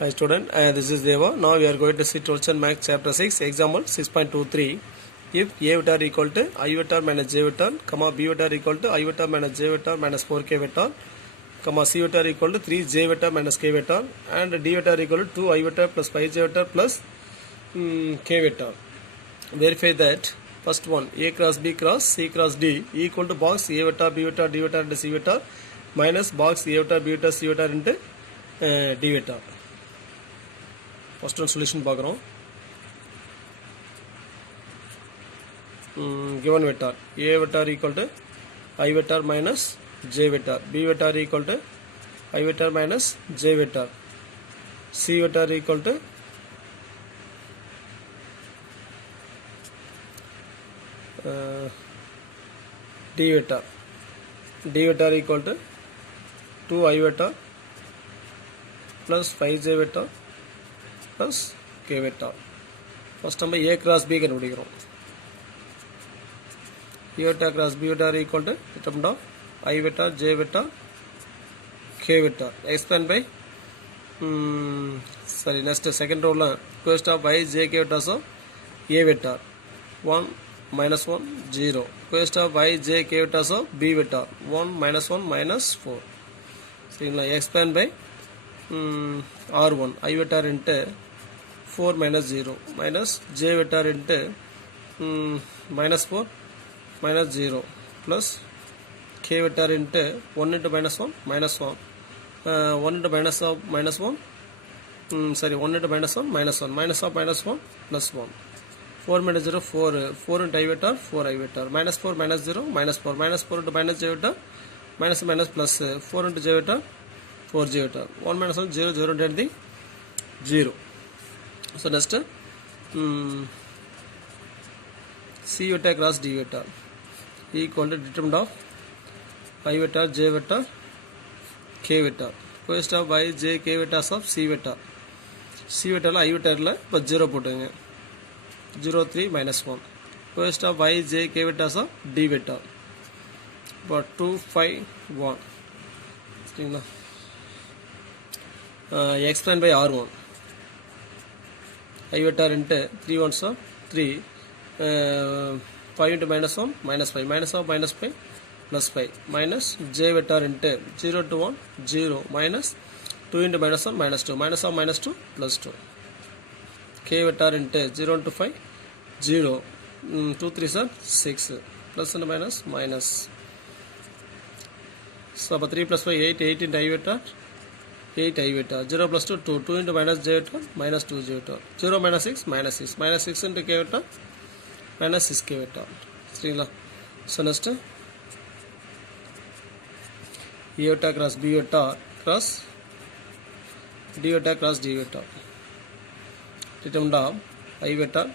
Hi student, this is Deva. Now we are going to see 12th Maths chapter 6, example 6.23. If A vector equal to I vector minus J vector, comma B vector equal to I vector minus J vector minus 4K vector, comma C vector equal to 3J vector minus K vector, and D vector equal to 2I vector plus 5J vector plus K vector. Verify that first one A cross B cross C cross D equal to box A vector B vector D vector into C vector minus box A vector B vector C vector into D vector. First one solution பார்க்குறோம். Given vector A vector equal to I vector minus J vector, B vector equal to I vector minus J vector, C vector equal to D vector, D vector equal to 2I vector plus 5J vector plus K vector. First நம்ம A cross B கண்டுபிடிக்கிறோம். A vector cross B vector equal to term of I vector J vector K vector. Expand by next second row la equation of I J K vectors of A vector 1 minus 1 0. Equation of I J K vectors of B vector 1 minus 1 minus 4. சரிங்களா? Expand by R1 I vector into 4 minus 0 minus J vector into minus 4 minus 0 plus K vector into 1 into minus 1 minus 1 1 into minus of minus 1 1 into minus 1 minus 1 minus of minus 1 plus 1 4 minus 0 4 into I vector 4 I vector minus 4 minus 0 minus 4 minus 4 into minus J vector minus minus plus 4 into J vector 4 J vector 1 minus 1 0 0 into the 0. So next C vector cross D vector equal to determinant of I vector J vector K vector. Equation of I J K vectors of C vector. C vector I vector la but 0 போடுங்க 0 3 minus 1. Equation of I J K vectors of D vector but 2 5 1. சரிங்களா? Expand by R1 I vector into 3 ones of 3 5 into minus 1 minus 5 minus of minus 5 plus 5 minus J vector into 0 to 1 0 minus 2 into minus 1 minus 2 minus of minus 2 plus 2 K vector into 0 into 5 0 2 3 are 6 plus and minus minus. So 3 plus 5 8 into I vector 8 I vector 0 plus 2 2 2 into minus J vector minus 2 J vector 0 minus 6 minus 6 minus 6 into K vector minus 6 K vector. சரிங்களா? So next A vector cross B vector cross D vector cross D vector. Determinant of I vector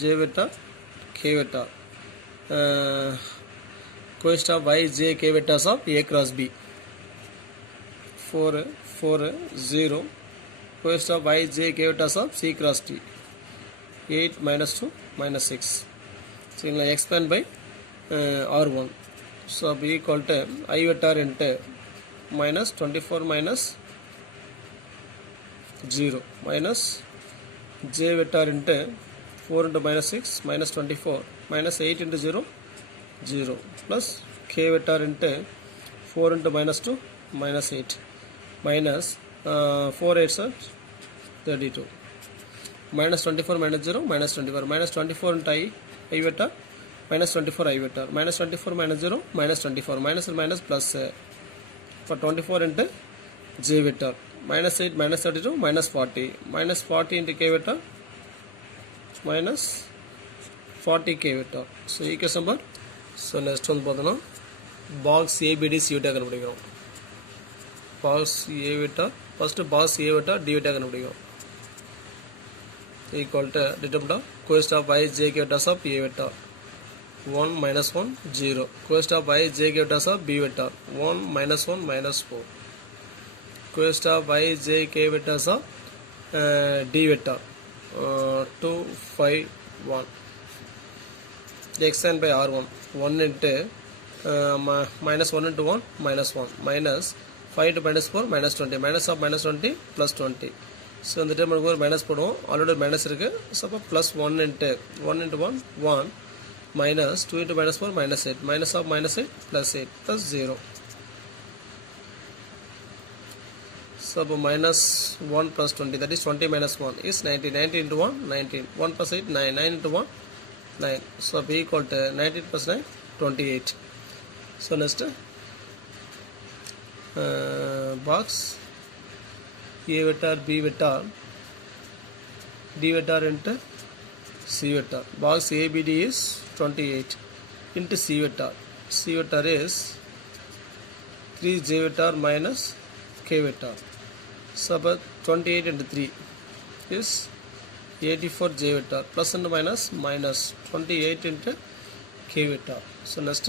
J vector K vector. Equation of I J K vectors of A cross B 4 4 0. Equation of I J K vectors of C cross T 8 minus 2 minus 6. So expand by R1. So B equal to I vector into minus 24 minus 0 minus J vector into 4 into minus 6 minus 24 minus 8 into 0 0 plus K vector into 4 into minus 2 minus 8 minus 4 8 are 32 minus 24 minus 0 minus 24 minus 24 into I vector minus 24 I vector minus 24 minus 0 minus 24 minus minus plus for 24 into J vector minus 8 minus 32 minus 40 into K vector minus 40 K vector. So equation number. So next one பார்த்தோம்னா box ABD C vector கண்டுபிடிக்கிறோம். box A vector first box A vector D vector கண்டுபிடிக்கிறோம். Equal to determinant of equation of I J K vectors of A vector 1 minus 1 0. Equation of I J K vectors of B vector 1 minus 1 minus 4. Equation of I J K vectors of D vector 2 5 1. Extend by R1 1 into minus 1 into 1 minus 1 minus 5 to minus 4 minus 20 minus of minus 20 plus 20 so இந்த time நமக்கு ஒரு minus போடுவோம், already minus இருக்குது. So அப்போ plus 1 into 1 1 minus 2 into minus 4 minus 8 minus of minus 8 plus 8 plus 0. So minus 1 plus 20, that is 20 minus 1 is 19. 19 into 1 19, 1 plus 8 9, 9 into 1 9. So b equal to 19 plus 9 28. So next box a vector b vector d vector into c vector. Box ABD is 28 into c vector. C vector is 3j vector minus k vector. So 28 into 3 is 84j vector, plus and minus minus 28 into k vector. So next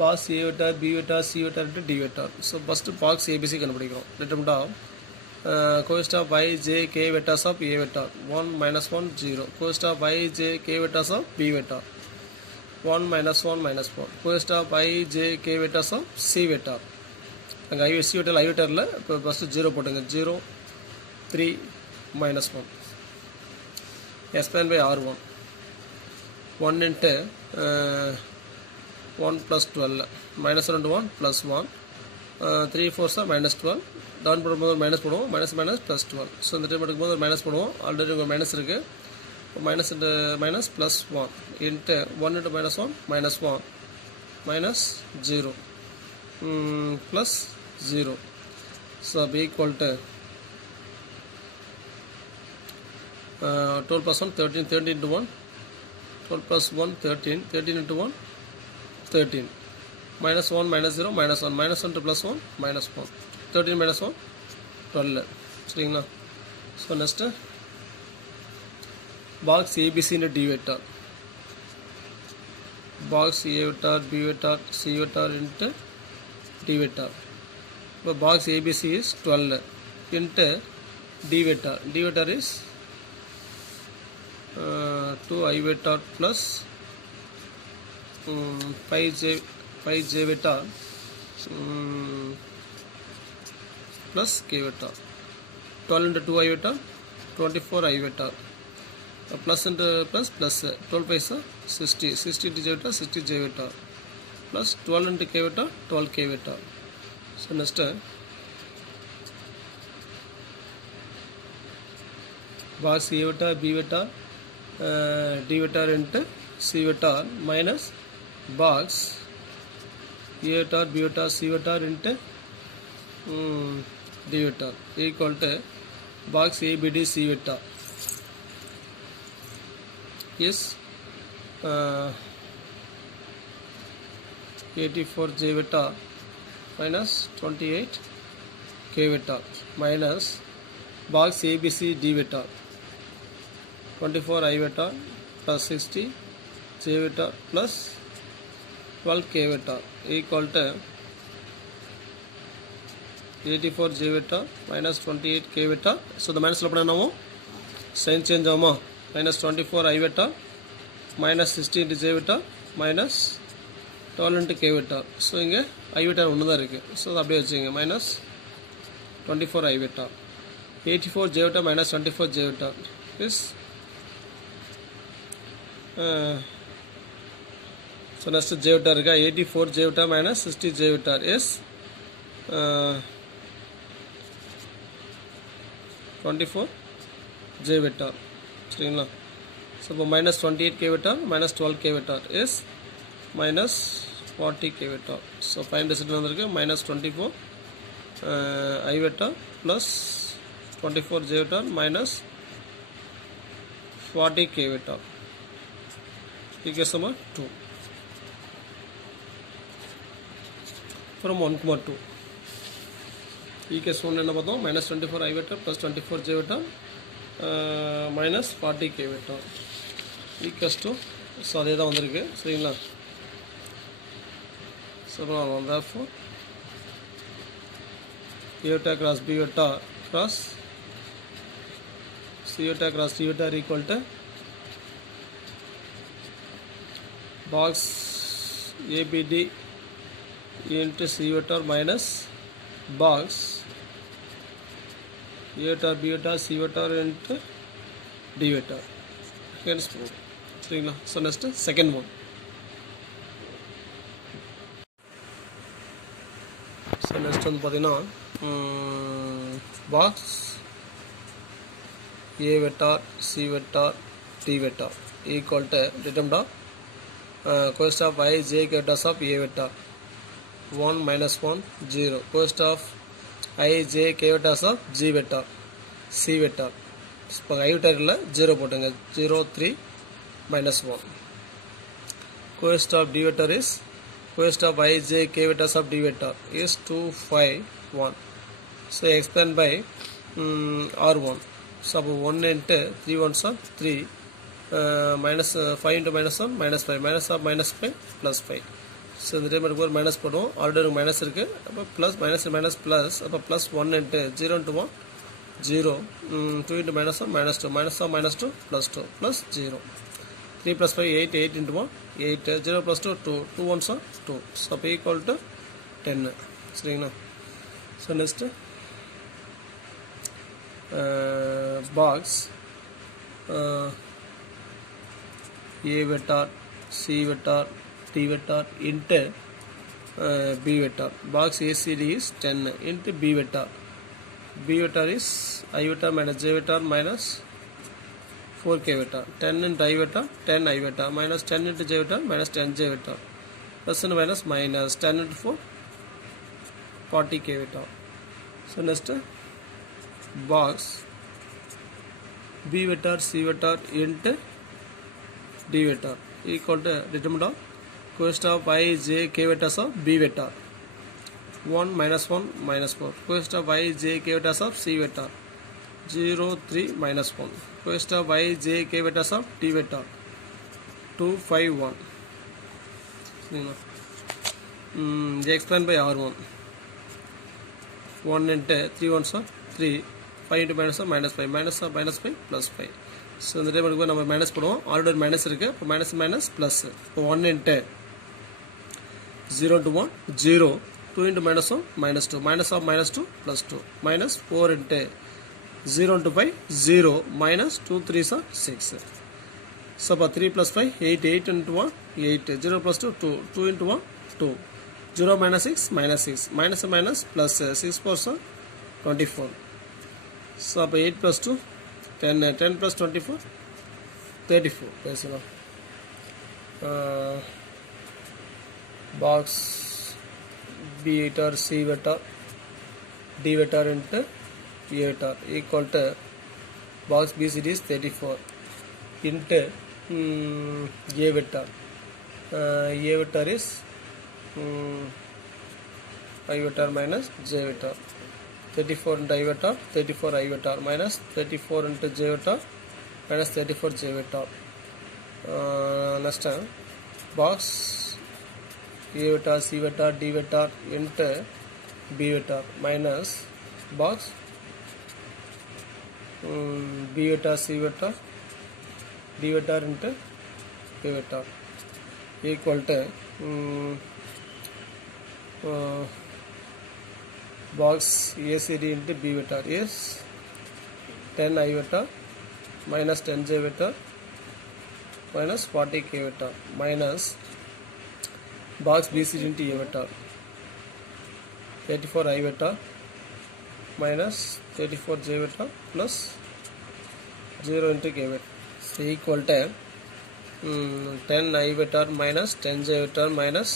box a vector b vector c vector into d vector. So first box ABC கண்டுபிடிக்கிறோம். Determinant of coefficient of y j k vectors of a vector 1 minus 1 0, coefficient of y j k vectors of b vector 1 minus 1 minus 4, coefficient of y j k vectors of c vector. அங்கே c vector I vectorல இப்போ first 0 போட்டுங்க. 0 3 minus 1 explained by r1 1 into 1 plus 12 minus 1 into 1 plus 1 3 4 minus 12 down பண்ணும்போது ஒரு minus போடுவோம், minus minus plus 12. So இந்த time எடுக்கும்போது ஒரு minus போடுவோம், ஆல்ரெடி ஒரு மைனஸ் இருக்குது. Minus into minus plus 1 into 1 into minus 1 minus 1 minus 0 plus 0. So b equal to 12 plus 1 13, 13 into 1 12 plus 1 13, 13 into 1 13 minus 1 minus 0 minus 1 minus 1 to plus 1 minus 1 13 minus 1 12. சரிங்களா? So next box ABC into D vector. Box A vector B vector C vector into D vector. இப்போ box ABC is 12 into D vector. D vector is 2I vector plus 5J vector plus k vector. 12 into 2I vector 24I vector. Plus into plus 12 by 60, 60 into j vector 60 j vector plus 12 into k vector 12 k vector. So next box A vector B vector D vector into C vector minus box A vector B vector C vector into D vector equal to box ABD C vector is 84j vector minus 28k vector minus box ABC D vector 24I vector plus 60j vector plus 12k vector equal to 84j vector minus 28k vector. So the minus now sign change ஆமா minus 24I vector minus 60 into j vector minus 12 into k vector. So இங்கே I vector ஒன்று தான் இருக்குது. So அது அப்படியே வச்சுங்க minus 24I vector 84j vector minus 24j vector is so next j vector இருக்கா 84j vector minus 60j vector is 24j vector. சரிங்களா? So இப்போ minus 28k vector minus 12k vector is minus 40k vector. So fine result வந்திருக்கு minus 24I vector plus 24j vector minus 40k vector. Equation number 2 from 1,2. equation 1 என்ன பார்த்தோம் minus 24I vector plus 24j vector minus 40k vector equals to. So அதே தான் வந்திருக்கு. சரிங்களா? So therefore A vector cross B vector cross C vector cross D vector equal to box ABD into C vector minus box A vector, B vector, C vector into D vector. Hence proof. So next second one. So next one பார்த்தீங்கன்னா box A vector, C vector, D vector equal to determined of coest of I j k vectors of A vector 1 minus 1 0 coest of I j k vectors of G vector C vector இப்போ I vector இல்லை 0 போட்டுங்க 0 3 minus 1 coest of D vector is coest of I j k vectors of D vector is 2 5 1 so explained by R1 so 1 into 3 ones are 3 minus 5 into minus 1 minus 5 minus of minus 5 plus 5 so இந்த time எடுக்கும்போது minus போடுவோம் already minus இருக்குது அப்போ plus minus minus plus அப்போ plus 1 into 0 into 1 0 2 into minus 1 minus 2 minus of minus 2 plus 2 plus 0 3 plus 5 8 8 into 1 8 0 plus 2 2 2 ones are 2 so அப்போ equal to 10 சரிங்களா so next box A vector C vector D vector into B vector box ACD is 10 into B vector is I vector minus J vector minus 4K vector 10 into I vector 10 I vector minus 10 into J vector minus 10 J vector plus and minus minus 10 into 4 40K vector so next box B vector C vector into D vector equal to determinant of coest of I j k vectors of B vector 1 minus 1 minus 4 coest of I j k vectors of C vector 0 3 minus 1 coest of I j k vectors of D vector 2 5 1 explained by R1 1 into 3 ones are 3 5 into minus 1 minus 5 minus of minus 5 plus 5 so இந்த time எடுக்கும்போது நம்ம minus போடுவோம் already minus இருக்குது இப்போ minus minus plus இப்போ 1 into 0 into 1 0 2 into minus 1 minus 2 minus of minus 2 plus 2 minus 4 into 0 into 5 0 minus 2 3s are 6 so about 3 plus 5 8 8 into 1 8 0 plus 2 2 2 into 1 2 0 minus 6 minus 6 minus minus plus 6 4 are 24 so about 8 plus 2 10 10 plus 24 34 பேசலாம் box B vector C vector D vector into A vector equal to box BCD is 34 into A vector A vector is I vector minus J vector 34 into I vector 34 I vector minus 34 into J vector minus 34 J vector next box A vector C vector D vector into B vector minus box B vector C vector D vector into B vector equal to box ACD into B vector is 10 I vector minus 10 J vector minus 40 K vector minus box BCD into A vector 34 I vector minus 34 J vector plus 0 into K vector so equal to 10 I vector minus 10 J vector minus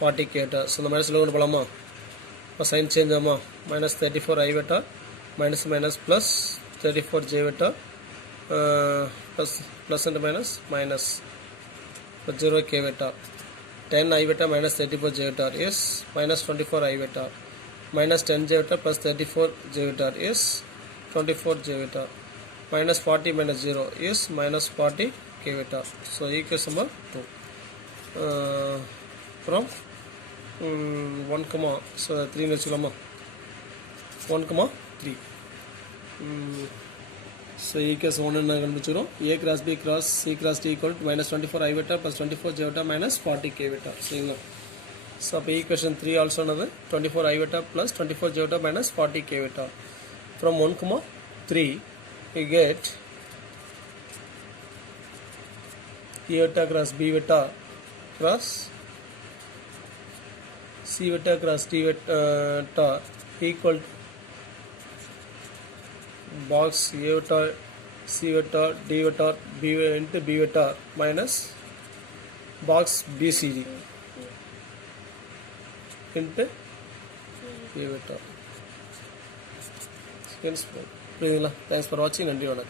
40 K vector so the minus logo போலாமா இப்போ sign change ஆமா minus 34 I vector minus minus plus 34 J vector plus and minus minus 0 K vector 10 I vector minus 34 J vector is minus 24 I vector minus 10 J vector plus 34 J vector is 24 J vector minus 40 minus 0 is minus 40 K vector so equation number 2 from 1 comma so 3 வச்சுக்கலாமா 1 comma 3 so equation 1 என்ன கண்டுபிடிச்சிரோம் A cross B cross C cross D equal to minus 24 I vector plus 24 J vector minus 40 K vector சரிங்களா so அப்போ equation 3 also என்னது 24 I vector plus 24 j vector minus 40 k vector. From 1, 3 we get A vector cross B vector cross C vector cross D vector equal to box A vector C vector D vector B into B vector minus box BCD into A vector. Thanks for watching. நன்றி வணக்கம்.